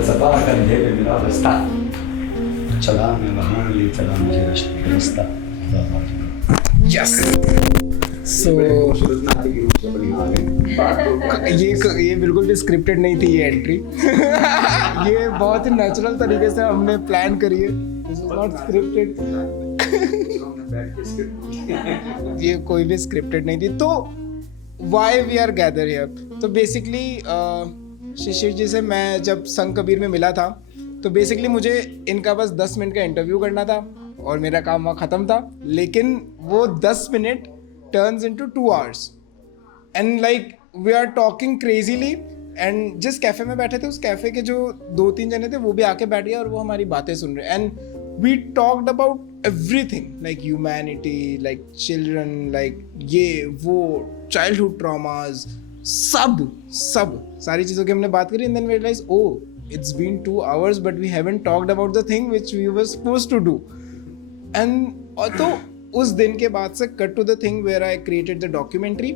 फलसफा कंधे पे मेरा रास्ता चला, मैं वहाँ ले चला मुझे रास्ता। यस सो ये बिल्कुल भी स्क्रिप्टेड नहीं थी ये एंट्री। ये बहुत ही नेचुरल तरीके से हमने प्लान करी है, दिस इज नॉट स्क्रिप्टेड। ये कोई भी स्क्रिप्टेड नहीं थी। तो why we are gather here, तो बेसिकली शिशिर जी से मैं जब संग कबीर में मिला था तो बेसिकली मुझे इनका बस 10 मिनट का इंटरव्यू करना था और मेरा काम वहाँ ख़त्म था, लेकिन वो 10 minute turns into 2 hours and like we are talking crazily. And जिस कैफ़े में बैठे थे उस कैफ़े के जो 2-3 जने थे वो भी आके बैठ गए और वो हमारी बातें सुन रहे। And we talked about everything, like humanity, like children, like ये वो चाइल्डहुड ट्रॉमाज, सब सारी चीज़ों की हमने बात करी। And then we realize oh it's been 2 hours but we haven't talked about the thing which we were supposed to do. And तो उस दिन के बाद से cut to the thing where I created the documentary,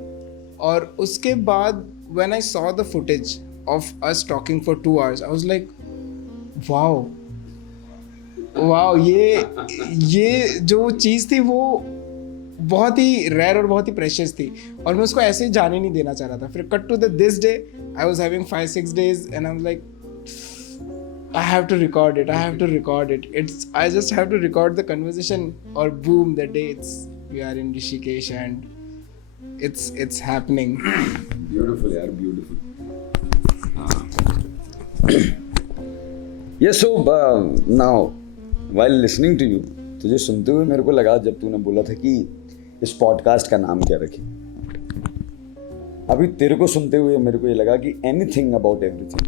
और उसके बाद when I saw the footage of us talking for 2 hours I was like wow ये जो चीज़ थी वो बहुत ही रेयर और बहुत ही प्रेशियस थी और मैं उसको ऐसे ही जाने नहीं देना चाह रहा था। फिर cut to the this day I was having 5-6 days and I was like I have to record it. I just have to record the conversation, or boom, the day we are in Rishikesh and it's happening. Beautiful, yaar, beautiful. Yes, so now while listening to you, तुझे सुनते हुए मेरे को लगा जब तूने बोला था कि इस पॉडकास्ट का नाम क्या रखें, अभी तेरे को सुनते हुए मेरे को ये लगा कि anything about everything.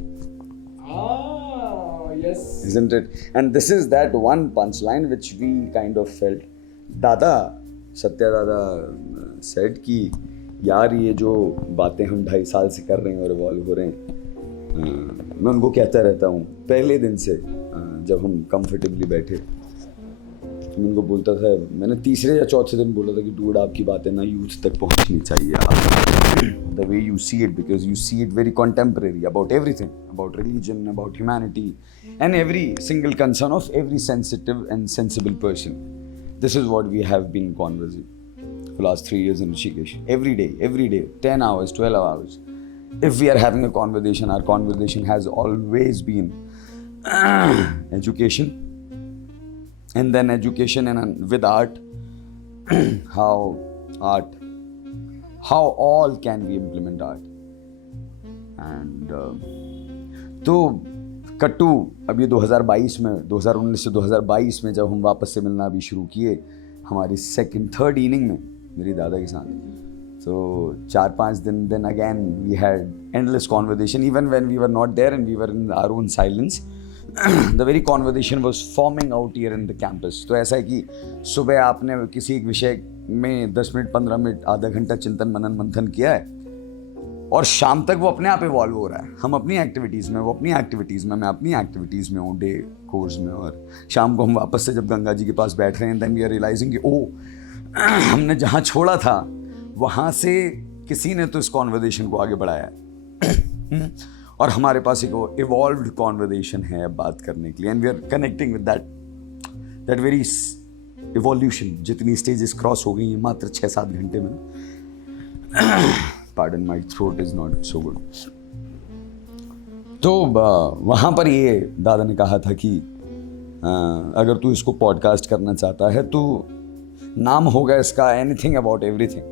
Yes. Isn't it? And this is that one punchline which we kind of felt. Satya Dada said कि यार ये जो बातें हम 2.5 साल से कर रहे हैं और इवॉल्व हो रहे हैं, मैं उनको कहता रहता हूँ पहले दिन से, जब हम कंफर्टेबली बैठे तो मैं उनको बोलता था, मैंने 3रे या 4थे दिन बोला था कि डूड आपकी बातें ना यूथ तक पहुँचनी चाहिए, the way you see it, because you see it very contemporary about everything, about religion, about humanity and every single concern of every sensitive and sensible person. This is what we have been conversing for the last 3 years in Rishikesh. Every day, 10 hours, 12 hours. If we are having a conversation, our conversation has always been education, and then education and with art, how all can we implement art. And तो कट्टू अब ये 2022 में 2019 से 2022 में जब हम वापस से मिलना भी शुरू किए हमारी 3rd इनिंग में मेरी दादा के साथ, तो 4-5 दिन then again we had endless conversation even when we were not there and we were in our own silence. The very conversation was forming out here in the campus. तो ऐसा है कि सुबह आपने किसी एक विषय में 10 मिनट 15 मिनट आधा घंटा चिंतन मनन मंथन किया है और शाम तक वो अपने आप इवॉल्व हो रहा है। हम अपनी एक्टिविटीज़ में, वो अपनी एक्टिविटीज़ में, मैं अपनी एक्टिविटीज़ में हूँ, डे कोर्स में, और शाम को हम वापस से जब गंगा जी के पास बैठ रहे हैं देन वी आर रियलाइजिंग कि ओह हमने जहाँ छोड़ा था वहाँ से किसी ने तो इस कॉन्वर्जेशन को आगे बढ़ाया है और हमारे पास एक इवॉल्व्ड कॉन्वर्जेशन है अब बात करने के लिए, and we are connecting with that very evolution. जितनी स्टेजेस क्रॉस हो गई हैं मात्र 6-7 घंटे में। Pardon, my throat is not so good. तो वहाँ पर ये दादा ने कहा था कि अगर तू इसको पॉडकास्ट करना चाहता है तो नाम होगा इसका एनीथिंग अबाउट एवरीथिंग,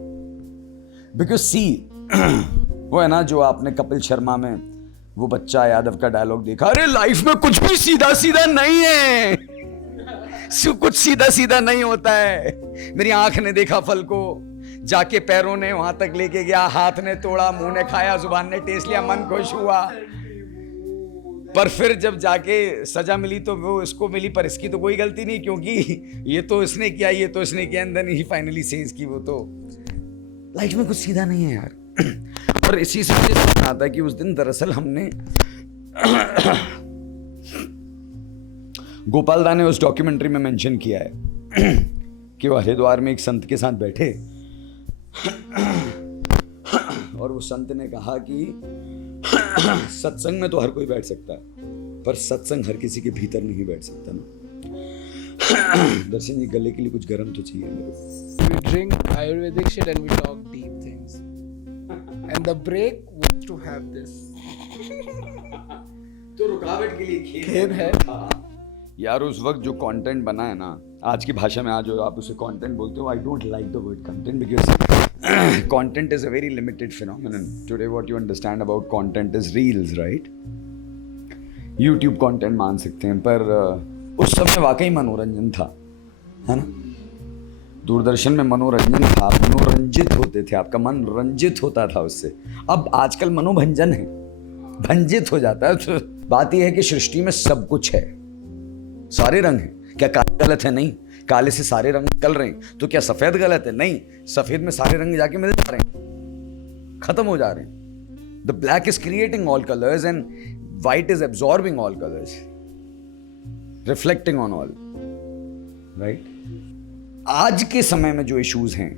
बिकॉज सी वो है ना जो आपने कपिल शर्मा में वो बच्चा यादव का डायलॉग देखा, अरे लाइफ में कुछ भी सीधा सीधा नहीं है, कुछ सीधा सीधा नहीं होता है। मेरी आंख ने देखा फल को, जाके पैरों ने वहां तक लेके गया, हाथ ने तोड़ा, मुंह ने खाया, जुबान ने टेस्ट लिया, मन खुश हुआ, पर फिर जब जाके सजा मिली तो वो इसको मिली, पर इसकी तो कोई गलती नहीं क्योंकि ये तो इसने किया, ये तो इसने किया, and then he finally says कि वो तो लाइफ में कुछ सीधा नहीं है यार। और इसी से मुझे समझ आता है कि उस दिन दरअसल हमने गोपाल दा ने उस डॉक्यूमेंट्री में मेंशन किया है कि वो हरिद्वार में एक संत के साथ बैठे और वो संत ने कहा कि सत्संग में तो हर कोई बैठ सकता है, पर सत्संग हर किसी के भीतर नहीं बैठ सकता ना। दर्शन जी, गले के लिए कुछ गर्म तो चाहिए मेरे को। We drink Ayurvedic shit and we talk deep things. And the break was to have this. तो रुकावट के लिए खेद है। यार उस वक्त जो कंटेंट बना है ना, आज की भाषा में आज जो आप उसे कंटेंट बोलते हो, I don't like the word content because content is a very limited phenomenon. Today what you understand about content is reels, right? YouTube content मान सकते हैं, पर उस समय वाकई मनोरंजन था, है ना? दूरदर्शन में मनोरंजन था, आप मनोरंजित होते थे, आपका मन रंजित होता था उससे। अब आजकल मनोभंजन है, भंजित हो जाता है। तो बात यह है कि सृष्टि में सब कुछ है, सारे रंग हैं। क्या काला गलत है? नहीं। काले से सारे रंग निकल रहे हैं। तो क्या सफेद गलत है? नहीं। सफेद में सारे रंग जाके मिल जा रहे हैं, खत्म हो जा रहे हैं। The black is creating all colours and white is absorbing all colours, reflecting on all, right? आज के समय में जो इश्यूज हैं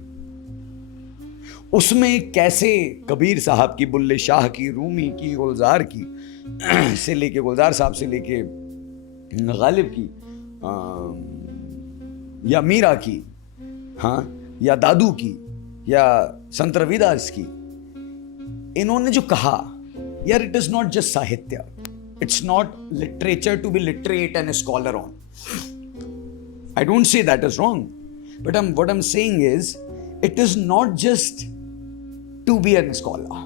उसमें कैसे कबीर साहब की, बुल्ले शाह की, रूमी की, गुलजार की से लेके, गुलजार साहब से लेके गालिब की, या मीरा की, हाँ, या दादू की, या संत रविदास की, इन्होंने जो कहा, यार इट इज नॉट जस्ट साहित्य, it's not literature to be literate and scholar on. I don't say that is wrong, but what I'm saying is, it is not just to be a scholar.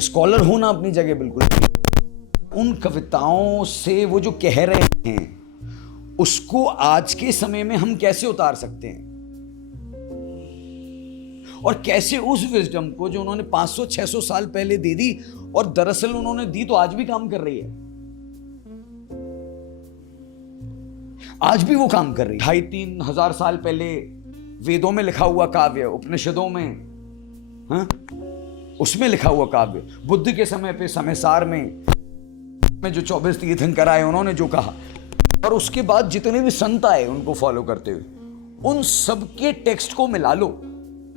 Scholar होना अपनी जगह बिल्कुल नहीं। उन कविताओं से वो जो कह रहे हैं उसको आज के समय में हम कैसे उतार सकते हैं, और कैसे उस विजडम को जो उन्होंने 500-600 साल पहले दे दी, और दरअसल उन्होंने दी तो आज भी काम कर रही है, आज भी वो काम कर रही है। 2,500-3 हजार साल पहले वेदों में लिखा हुआ काव्य, उपनिषदों में, हाँ, उसमें लिखा हुआ काव्य, बुद्ध के समय पे समयसार में जो 24 तीर्थंकर आए उन्होंने जो कहा, और उसके बाद जितने भी संत आए उनको फॉलो करते हुए, उन सबके टेक्स्ट को मिला लो,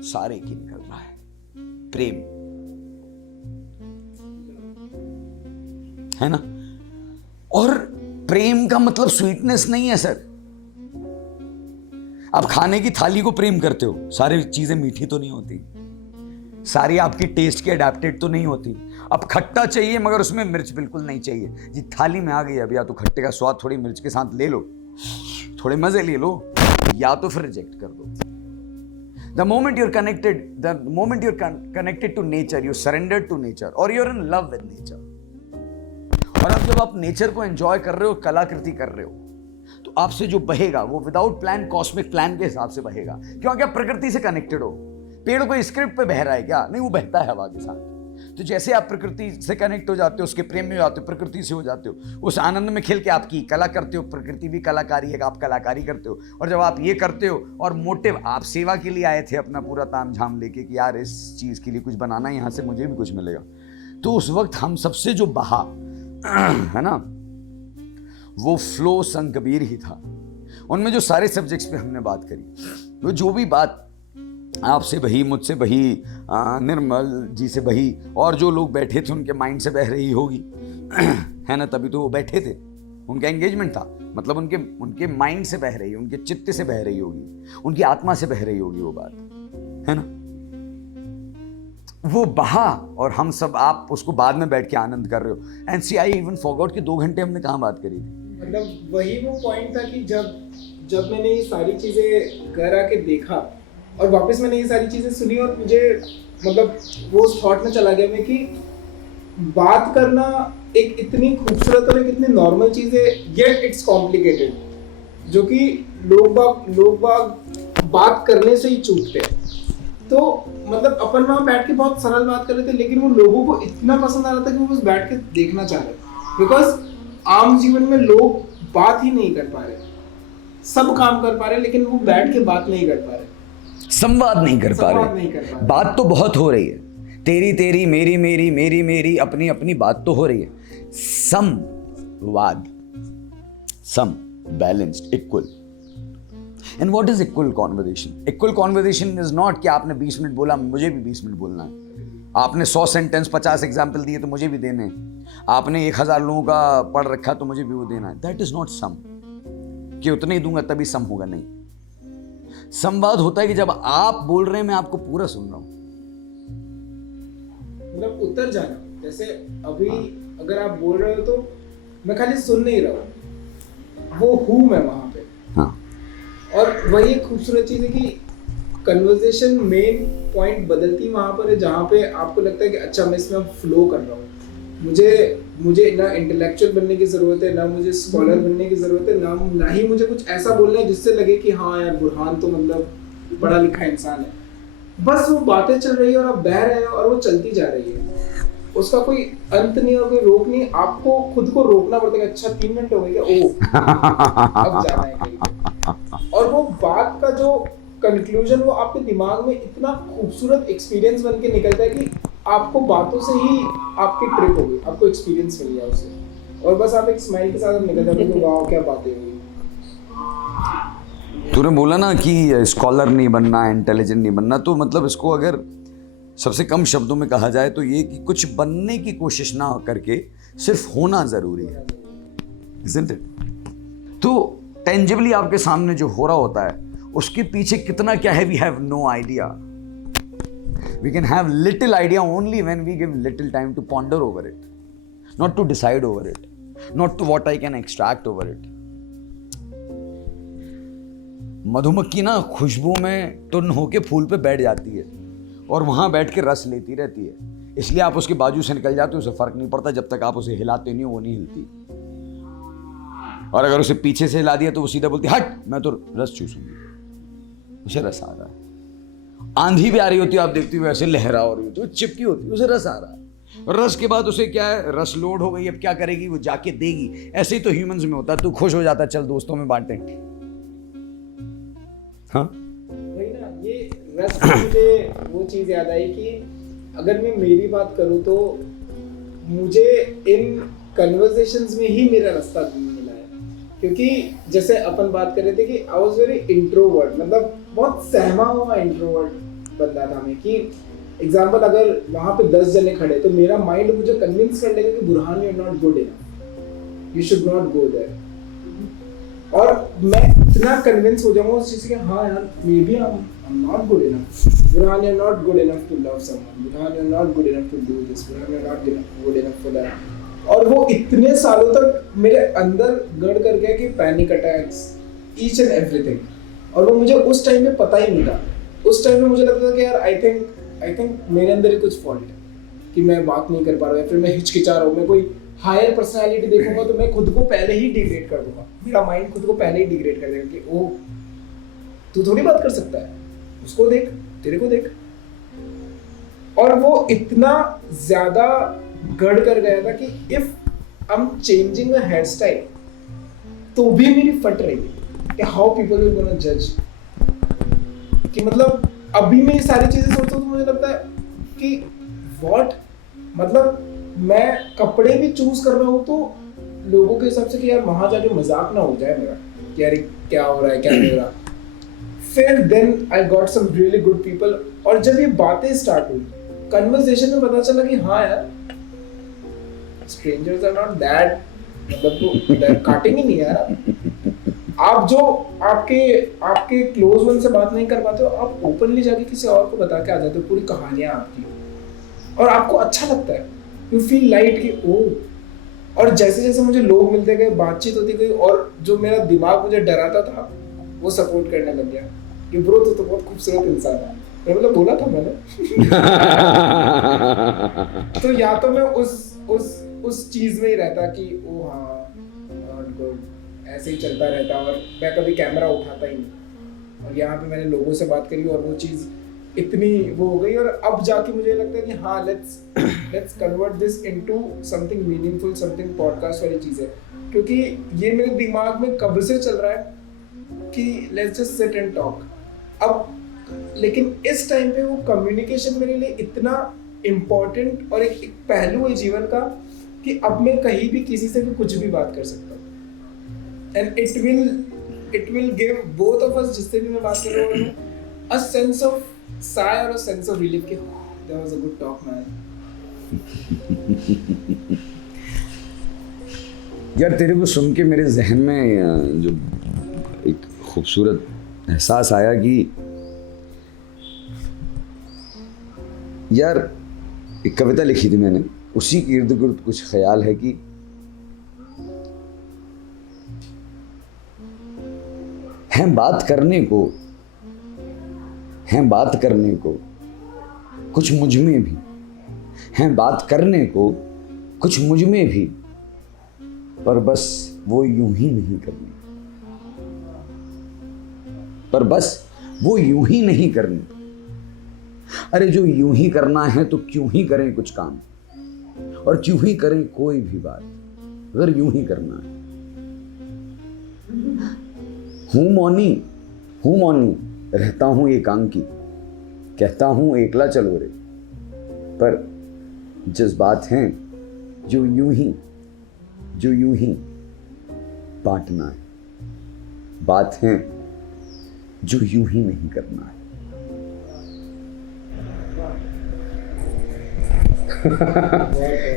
सारे की निकल रहा है प्रेम, है ना? और प्रेम का मतलब स्वीटनेस नहीं है सर। आप खाने की थाली को प्रेम करते हो, सारी चीजें मीठी तो नहीं होती, सारी आपकी टेस्ट के अडेप्टेड तो नहीं होती। अब खट्टा चाहिए मगर उसमें मिर्च बिल्कुल नहीं चाहिए जी, थाली में आ गई अब, या तो खट्टे का स्वाद थोड़ी मिर्च के साथ ले लो, थोड़े मजे ले लो, या तो फिर रिजेक्ट कर दो। The moment you're connected to nature, you surrender to nature, or you're in love with nature. और अब जब आप नेचर को एंजॉय कर रहे हो, कलाकृति कर रहे हो, तो आपसे जो बहेगा वो विदाउट प्लान, कॉस्मिक प्लान के हिसाब से बहेगा, क्योंकि आप प्रकृति से कनेक्टेड हो। पेड़ कोई स्क्रिप्ट पे बह रहा है क्या? नहीं, वो बहता है हवा के साथ। तो जैसे आप प्रकृति से कनेक्ट हो जाते हो, उसके प्रेम में हो जाते हो, प्रकृति से हो जाते हो, उस आनंद में खिल के आपकी कला करते हो, प्रकृति भी कलाकारी है, आप कलाकारी करते हो। और जब आप ये करते हो, और मोटिव आप सेवा के लिए आए थे, अपना पूरा ताम झाम लेके कि यार इस चीज़ के लिए कुछ बनाना है, यहाँ से मुझे भी कुछ मिलेगा, तो उस वक्त हम सबसे जो बहा, है ना, वो फ्लो संत कबीर ही था। उनमें जो सारे सब्जेक्ट्स पे हमने बात करी, वो जो भी बात आपसे बही, मुझसे बही, निर्मल जी से बही, और जो लोग बैठे थे उनके माइंड से बह रही होगी, है ना, तभी तो वो बैठे थे, उनका एंगेजमेंट था, मतलब उनके माइंड से बह रही, उनके चित्त से बह रही होगी, उनकी आत्मा से बह रही होगी वो बात, है ना, वो बहा, और हम सब, आप उसको बाद में बैठ के आनंद कर रहे हो। And see I even forgot कि 2 घंटे हमने कहाँ बात करी थी। मतलब वही वो पॉइंट था कि जब मैंने ये सारी चीज़ें घर आके देखा और वापस मैंने ये सारी चीज़ें सुनी, और मुझे मतलब वो उस थॉट में चला गया मैं कि बात करना एक इतनी खूबसूरत और एक इतनी नॉर्मल चीज़ है, येट इट्स कॉम्प्लिकेटेड, जो कि लोग बाग बात करने से ही चूकते हैं। तो मतलब अपन वहाँ बैठ के बहुत सरल बात कर रहे थे, लेकिन वो लोगों को इतना पसंद आ रहा था कि वो बस बैठ के देखना चाह रहे, बिकॉज आम जीवन में लोग बात ही नहीं कर पा रहे, सब काम कर पा रहे, लेकिन वो बैठ के बात नहीं कर पा रहे, संवाद नहीं कर पा रहे। बात तो बहुत हो रही है, तेरी तेरी, मेरी मेरी, मेरी मेरी, अपनी अपनी बात तो हो रही है, संवाद, सम, balanced, equal. And what is equal conversation? Equal conversation is not कि आपने 20 मिनट बोला, मुझे भी 20 मिनट बोलना है। आपने 100 सेंटेंस 50 एग्जाम्पल दिए तो मुझे भी देने, आपने 1000 लोगों का पढ़ रखा तो मुझे भी वो देना है। दैट इज नॉट सम, कि उतने ही दूंगा तभी सम होगा, नहीं। संवाद होता है कि जब आप बोल रहे हैं मैं आपको पूरा सुन रहा हूं, मतलब उतर जाना। जैसे अभी अगर आप बोल रहे हो तो मैं खाली सुन नहीं रहा हूँ, वो हूँ मैं वहां पे। हाँ। और वही एक खूबसूरत चीज है कि कन्वर्सेशन मेन पॉइंट बदलती वहां पर है जहाँ पे आपको लगता है कि अच्छा मैं इसमें फ्लो कर रहा हूँ, मुझे ना इंटेलेक्चुअल बनने की जरूरत है, ना मुझे स्कॉलर बनने की जरूरत है, ना ही मुझे कुछ ऐसा बोलना है जिससे लगे कि हाँ यार बुरहान तो मतलब पढ़ा लिखा इंसान है। बस वो बातें चल रही है और आप बह रहे हैं और वो चलती जा रही है, उसका कोई अंत नहीं और कोई रोक नहीं। आपको खुद को रोकना पड़ता है, अच्छा 3 घंटे हो गए क्या, ओ अब जाना है कहीं। और वो बात का जो कंक्लूजन वो आपके दिमाग में इतना खूबसूरत एक्सपीरियंस बन के निकलता है कि आपको बातों से ही आपकी ट्रिप हो गई, आपको एक्सपीरियंस मिल गया उससे, और बस आप एक स्माइल के साथ निकल जाते हो कि वाह क्या बातें हुई। तूने बोला ना कि स्कॉलर नहीं बनना, इंटेलिजेंट नहीं बनना, तो मतलब इसको अगर सबसे कम शब्दों में कहा जाए तो ये कि कुछ बनने की कोशिश ना करके सिर्फ होना जरूरी है, isn't it? तो टेंजिबली आपके सामने जो हो रहा होता है उसके पीछे कितना क्या है, we have no idea. We can have little idea only when we give little time to ponder over it, not to decide over it, not to what I can extract over it. मधुमक्खी ना खुशबू में टुन होके फूल पे बैठ जाती है और वहां बैठ के रस लेती रहती है, इसलिए आप उसके बाजू से निकल जाते हो, उसे फर्क नहीं पड़ता, जब तक आप उसे हिलाते नहीं हो वो नहीं हिलती। और अगर उसे पीछे से हिला दिया तो वो सीधा बोलती हट मैं तो रस चूसूंगी, उसे रस आ रहा है। आंधी भी आ रही होती है, आप देखती हो ऐसे लहरा हो रही होती है, चिपकी होती है, उसे रस आ रहा है। और रस के बाद उसे क्या है, रस लोड हो गई, अब क्या करेगी, वो जाके देगी। ऐसे ही तो ह्यूमंस में होता है, तू खुश हो जाता है चल दोस्तों में बांटे। हाँ वही ना, ये रस से मुझे वो चीज याद आई कि अगर मैं मेरी बात करूँ तो मुझे इन कन्वर्सेशंस में ही मेरा रास्ता मिला है। क्योंकि जैसे अपन बात कर रहे थे कि आई वाज वेरी इंट्रोवर्ट, मतलब बहुत सहमा हुआ इंट्रोवर्ट बंदा था मैं। कि एग्जांपल अगर वहां पे 10 जने खड़े तो मेरा माइंड मुझे कन्विंस कर लेगा कि Burhan you are not good enough, you should not go there. और मैं इतना कन्विंस हो जाऊंगा उस चीज से, हाँ यार maybe I am not good enough, Burhan you are not good enough to love someone, Burhan you are not good enough to do this, Burhan you are not good enough for that. और वो इतने सालों तक मेरे अंदर गड़ कर गया कि panic attacks, each and everything. और वो मुझे उस टाइम में पता ही नहीं था। उस टाइम में मुझे लगता था कि यार आई थिंक मेरे अंदर ही कुछ फॉल्ट है कि मैं बात नहीं कर पा रहा हूँ, या फिर मैं हिचकिचा रहा हूँ। मैं कोई हायर पर्सनालिटी देखूंगा तो मैं खुद को पहले ही डिग्रेड कर दूंगा, मेरा माइंड खुद को पहले ही डिग्रेड कर देगा कि ओ तू थोड़ी बात कर सकता है, उसको देख, तेरे को देख। और वो इतना ज्यादा गड़ कर गया था कि if I am changing a hairstyle तो भी मेरी फट रही है कि हाउ पीपल विल गोना जज। कि मतलब अभी मैं ये सारी चीजें सोचता हूँ तो मुझे लगता है कि व्हाट, मतलब मैं कपड़े भी चूज कर रहा हूँ तो लोगों के हिसाब से कि यार वहां जाके मजाक ना हो जाए मेरा कि यार क्या हो रहा है क्या नहीं हो रहा। फिर then I got some really good people. और जब ये बातें स्टार्ट हुई कन्वर्सेशन में पता चला कि हाँ यार स्ट्रेंजर्स आर नॉट दैट, मतलब काटेंगे नहीं यार। आप जो आपके क्लोज वन से बात नहीं कर पाते हो, आप ओपनली जाके किसी और को बता के आ जाते हो पूरी कहानियां आपकी, और आपको अच्छा लगता है, यू फील लाइट कि ओ। और जैसे जैसे मुझे लोग मिलते गए, बातचीत होती गई, और जो मेरा दिमाग मुझे डराता था वो सपोर्ट करने लग गया कि ब्रो तू तो बहुत खूबसूरत इंसान है। मैं मतलब बोला था मैंने तो या तो मैं उस चीज में ही रहता कि ओ हाँ नॉट गुड, ऐसे ही चलता रहता, और मैं कभी कैमरा उठाता ही नहीं। और यहाँ पे मैंने लोगों से बात करी और वो चीज़ इतनी वो हो गई, और अब जाके मुझे लगता है कि हाँ let's convert this into something meaningful, something podcast वाली चीज़ है। क्योंकि ये मेरे दिमाग में कब से चल रहा है कि let's just sit and talk. अब लेकिन इस टाइम पे वो कम्युनिकेशन मेरे लिए इतना इम्पोर्टेंट और एक पहलू है जीवन का कि अब मैं कहीं भी किसी से भी कुछ भी बात कर सकता हूँ, and it will give both of us, जिससे भी मैं बात कर रहा हूँ, अ सेंस ऑफ साय और अ सेंस ऑफ रिलीफ कि That was a good talk, man. यार तेरे को सुन के मेरे जहन में जो एक खूबसूरत एहसास आया कि यार एक कविता लिखी थी मैंने, उसी के इर्द गिर्द कुछ ख्याल है कि हैं बात करने को कुछ मुझ में भी, हैं बात करने को कुछ मुझ में भी, पर बस वो यूं ही नहीं करनी, पर बस वो यूं ही नहीं करनी। अरे जो यूं ही करना है तो क्यों ही करें कुछ काम, और क्यों ही करें कोई भी बात, अगर यूं ही करना है। हूं मौनी रहता हूं एकांकी, कहता हूं एकला चलो रे, पर जज्बात हैं जो यूं ही बांटना है, बात है जो यूं ही नहीं करना है।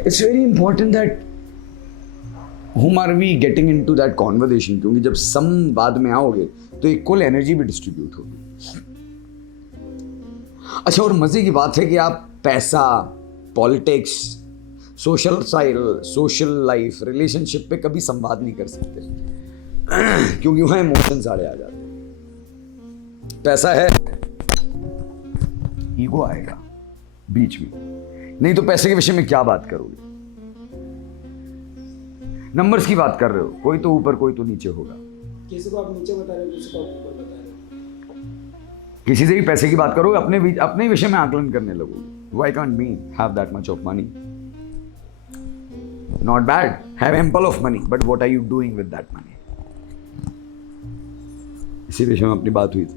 It's very important that whom are we getting into that conversation, क्योंकि जब सम बाद में आओगे तो इक्वल एनर्जी भी डिस्ट्रीब्यूट होगी। अच्छा, और मजे की बात है कि आप पैसा, पॉलिटिक्स, सोशल लाइफ, रिलेशनशिप पे कभी संवाद नहीं कर सकते क्योंकि वहां इमोशन सारे आ जाते हैं। पैसा है, ईगो आएगा बीच में, नहीं तो पैसे के विषय में क्या बात करोगे। नंबर्स की बात कर रहे हो, कोई तो ऊपर कोई तो नीचे होगा। किसी को आप नीचे बता रहे हो, किसी को आप ऊपर बता रहे हो। किसी से भी पैसे की बात करोगे, अपने विषय में आकलन करने लगोगे। Why can't me have that much of money? Not bad, have ample of money, but what are you doing with that money? इसी विषय में अपनी बात हुई थी।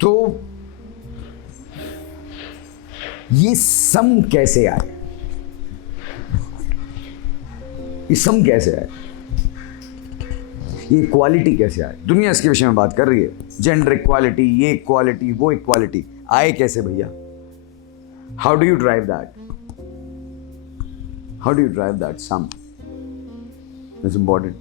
तो ये सम कैसे आए, ये सम कैसे आए, ये इक्वालिटी कैसे आए? दुनिया इसके विषय में बात कर रही है, जेंडर इक्वालिटी, ये इक्वालिटी, वो इक्वालिटी आए कैसे भैया? How do you drive that? How do you drive that some? It's important.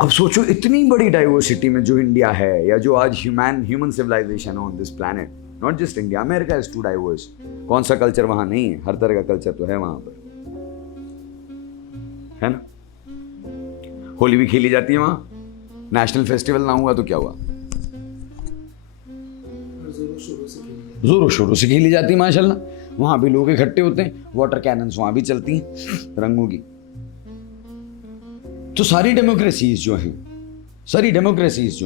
अब सोचो, इतनी बड़ी डाइवर्सिटी में जो इंडिया है, या जो आज human civilization on this planet, not just India, America is too diverse. कौन सा कल्चर वहां नहीं है? हर तरह का कल्चर तो है वहां पर, है ना? होली भी खेली जाती है वहां, नेशनल फेस्टिवल ना हुआ तो क्या हुआ, जोरों शोरों से खेली जाती है माशाल्लाह। वहां भी लोग इकट्ठे होते हैं, वाटर कैनन्स वहां भी चलती हैं रंगों की। तो सारी डेमोक्रेसीज जो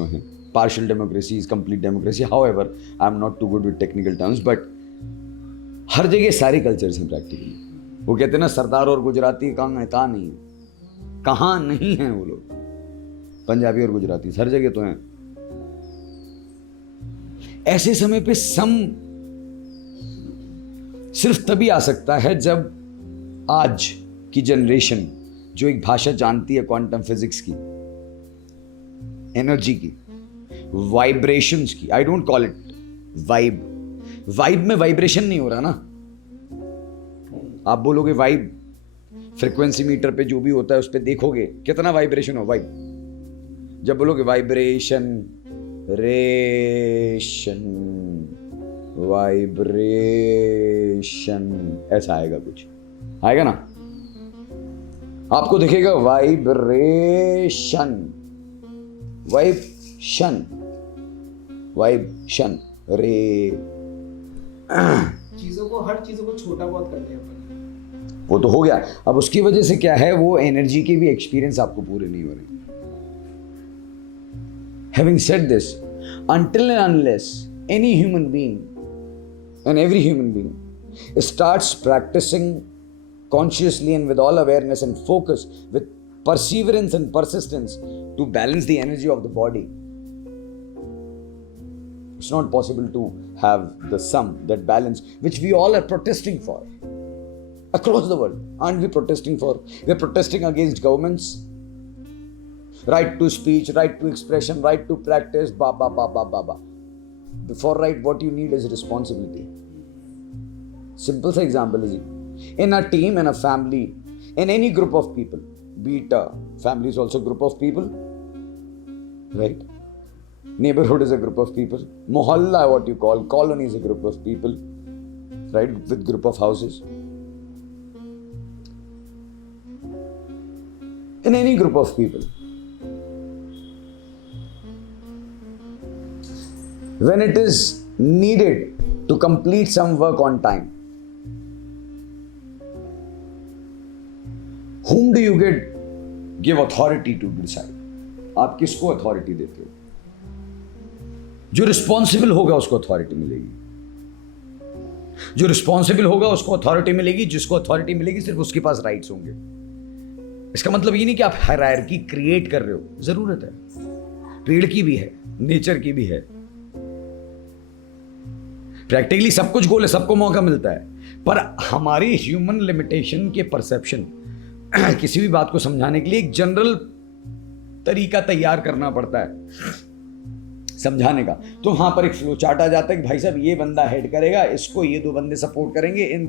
हैं, partial democracies, complete democracy, however I am not too good with technical terms, but हर जगह सारे कल्चर्स हैं प्रैक्टिकली। वो कहते हैं ना, सरदार और गुजराती कहाँ नहीं है, कहाँ नहीं है वो लोग, पंजाबी और गुजराती हर जगह तो हैं। ऐसे समय पे सम सिर्फ तभी आ सकता है जब आज की जनरेशन जो एक भाषा जानती है क्वांटम फिजिक्स की, एनर्जी की, वाइब्रेशंस की, I don't call it vibe में वाइब्रेशन नहीं हो रहा ना। आप बोलोगे वाइब, फ्रीक्वेंसी मीटर पे जो भी होता है उस पे देखोगे कितना वाइब्रेशन हो, वाइब। जब बोलोगे वाइब्रेशन, ऐसा आएगा, कुछ आएगा ना, आपको दिखेगा वाइब्रेशन रे। हर चीजों को छोटा बहुत कर दिया अपन। वो तो हो गया। अब उसकी वजह से क्या है, वो एनर्जी के भी एक्सपीरियंस आपको पूरे नहीं हो रहे। Having said this, until and unless any human being and every human being starts practicing consciously and with all awareness and focus, with perseverance and persistence to balance the energy of the body, it's not possible to have the sum, that balance, which we all are protesting for across the world. Aren't we protesting for? We're protesting against governments. right to speech, right to expression, right to practice, ba ba ba ba ba ba. Before right, what you need is responsibility. Simple sa example is in a team, in a family, in any group of people, be it a family is also a group of people, right? Neighborhood is a group of people. Mohalla, what you call, colony is a group of people, right? With group of houses. In any group of people, when it is needed to complete some work on time, whom do you give authority to decide? आप किसको authority देते हो? जो responsible होगा उसको authority मिलेगी. जो responsible होगा उसको अथॉरिटी मिलेगी. जिसको अथॉरिटी मिलेगी सिर्फ उसके पास राइट्स होंगे. इसका मतलब ये नहीं कि आप हायरार्की क्रिएट कर रहे हो. जरूरत है, पेड़ की भी है, नेचर की भी है. प्रैक्टिकली सब कुछ गोल है, सबको मौका मिलता है. पर हमारी ह्यूमन लिमिटेशन के परसेप्शन किसी भी बात को समझाने के लिए एक जनरल तरीका तैयार करना पड़ता है समझाने का. तो वहां पर एक फ्लो चार्ट आ जाता है कि भाई साहब ये बंदा हेड करेगा, इसको ये 2 बंदे सपोर्ट करेंगे, इन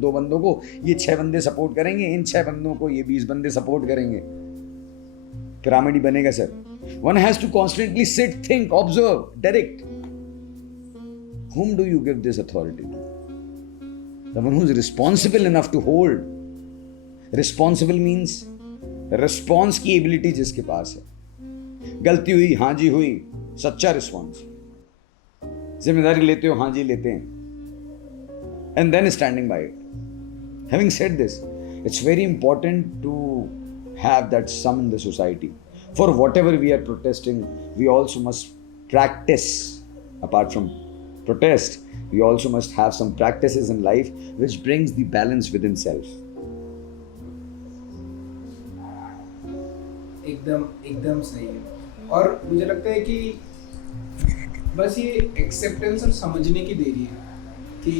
2 बंदों को ये 6 बंदे सपोर्ट करेंगे, इन 6 बंदों को ये 20 बंदे सपोर्ट करेंगे. पिरामिड ही बनेगा sir. One has to constantly sit, think, observe, direct. Whom do you give this authority to? The one who is responsible enough to hold. Responsible means response की एबिलिटी जिसके पास है. गलती हुई, हाँ जी हुई, सच्चा रिस्पॉन्स. जिम्मेदारी लेते हो, हाँ जी लेते हैं. And then standing by it. Having said this, it's very important to have that sum in the society. For whatever we are protesting, we also must practice. Apart from protest, we also must have some practices in life which brings the balance within self. एकदम सही है. और मुझे लगता है कि बस ये एक्सेप्टेंस और समझने की देरी है कि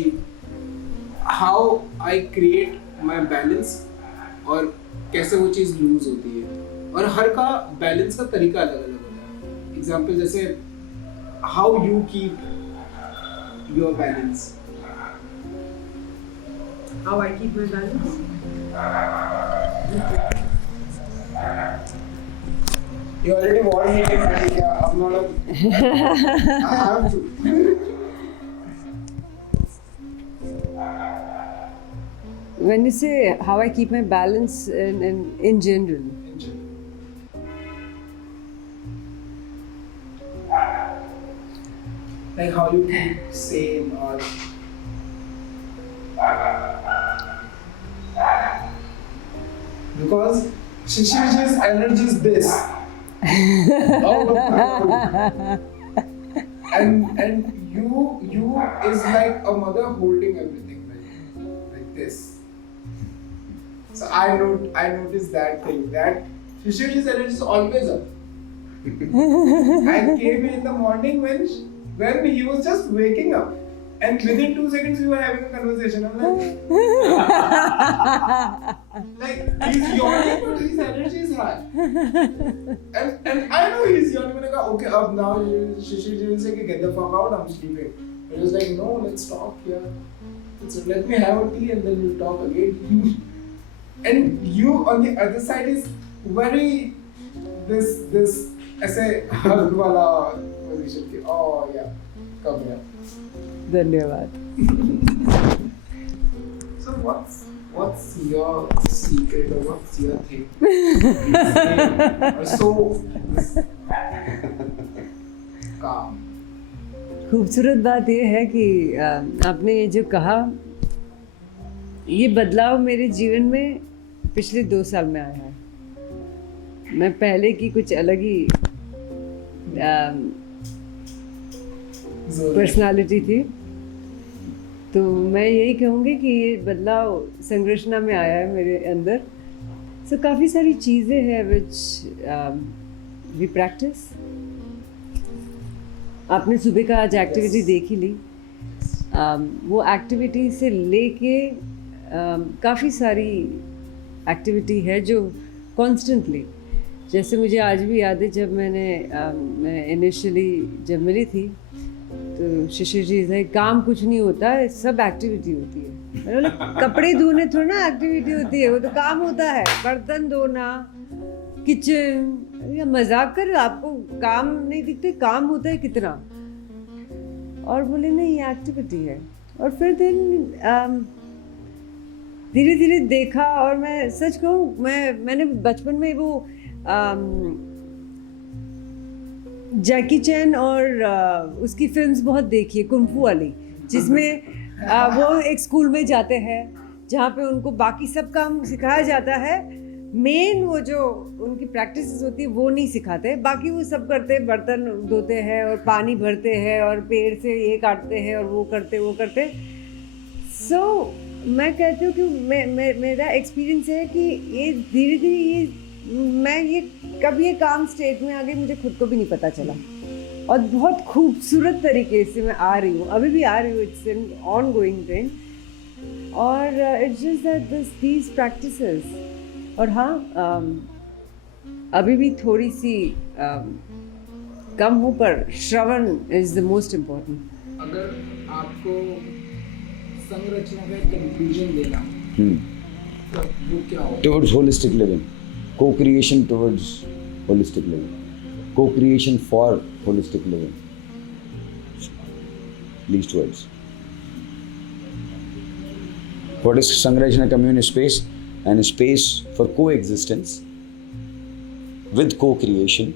how I create my balance और कैसे वो चीज़ लूज होती है. और हर का बैलेंस का तरीका अलग अलग होता है. एग्जाम्पल जैसे how you keep your balance. How I keep my balance? You already warned me that I'm not a... I have to. When you say how I keep my balance in general, Like how you keep sane or... Because Shishir's energy is this. Out of control. And you is like a mother holding everything like this. So I noticed that thing, that Shishir's energy is always up. I came in the morning when he was just waking up, and within 2 seconds we were having a conversation. I'm like he's yawning, but his energy is high. And I know he's yawning. I'm like, okay, up now Shishir will say, get the fuck out, I'm sleeping. But he was like, no, let's talk here. So let me have a tea and then we'll talk again. And you on the other side is very this ऐसे hug वाला position की. Oh yeah, come here. धन्यवाद. So what's your secret or what's your thing? So calm. खूबसूरत बात ये है कि आपने ये जो कहा, ये बदलाव मेरे जीवन में पिछले 2 साल में आया है. मैं पहले की कुछ अलग ही पर्सनालिटी थी. तो मैं यही कहूँगी कि ये बदलाव संरचना में आया है मेरे अंदर. सो काफ़ी सारी चीज़ें हैं विच वी प्रैक्टिस. आपने सुबह का आज एक्टिविटी देख ही ली. वो एक्टिविटी से लेके काफ़ी सारी एक्टिविटी है जो कॉन्स्टेंटली जैसे मुझे आज भी याद है जब मैं इनिशियली जब मिली थी तो शिशिर जी से काम कुछ नहीं होता है, सब एक्टिविटी होती है। मैंने बोला कपड़े धोने थोड़ा ना एक्टिविटी होती है, वो तो काम होता है, बर्तन धोना, किचन। या मजाक कर, आपको काम नहीं दिखते, काम होता है कितना। और बोले नहीं ये एक्टिविटी है। और फिर दिन धीरे धीरे देखा। और मैं सच कहूँ, मैंने बचपन में वो जैकी चैन और उसकी फिल्म्स बहुत देखी है, कुंफू वाली, जिसमें वो एक स्कूल में जाते हैं जहाँ पे उनको बाकी सब काम सिखाया जाता है, मेन वो जो उनकी प्रैक्टिस होती है वो नहीं सिखाते, बाकी वो सब करते हैं, बर्तन धोते हैं और पानी भरते हैं और पेड़ से ये काटते हैं और वो करते। सो मैं कहती हूँ कि मेरा एक्सपीरियंस है कि ये धीरे धीरे मैं ये कब ये काम स्टेट में आ गई मुझे खुद को भी नहीं पता चला। और बहुत खूबसूरत तरीके से मैं आ रही हूँ, अभी भी आ रही हूँ, it's an on going trend. और it's just that these practices. और हाँ, अभी भी थोड़ी सी कम हूँ, पर श्रवण इज द मोस्ट इम्पोर्टेंट। अगर आपको संरचना का कंक्लूजन देना तो वो क्या होगा? Towards holistic living, co-creation towards holistic living, co-creation for holistic living. Least words. What is Sangrachana Commune space? And a space for coexistence with co-creation,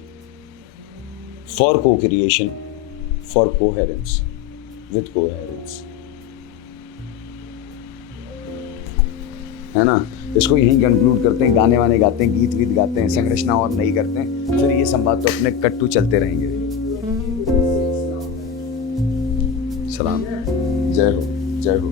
for co-creation, for coherence, with coherence. है ना? इसको यहीं conclude करते हैं, गाने वाने गाते हैं, गीत वीत गाते हैं, संरचना और नहीं करते हैं, फिर ये संवाद तो अपने कट्टू चलते रहेंगे। सलाम, जय हो, जय हो।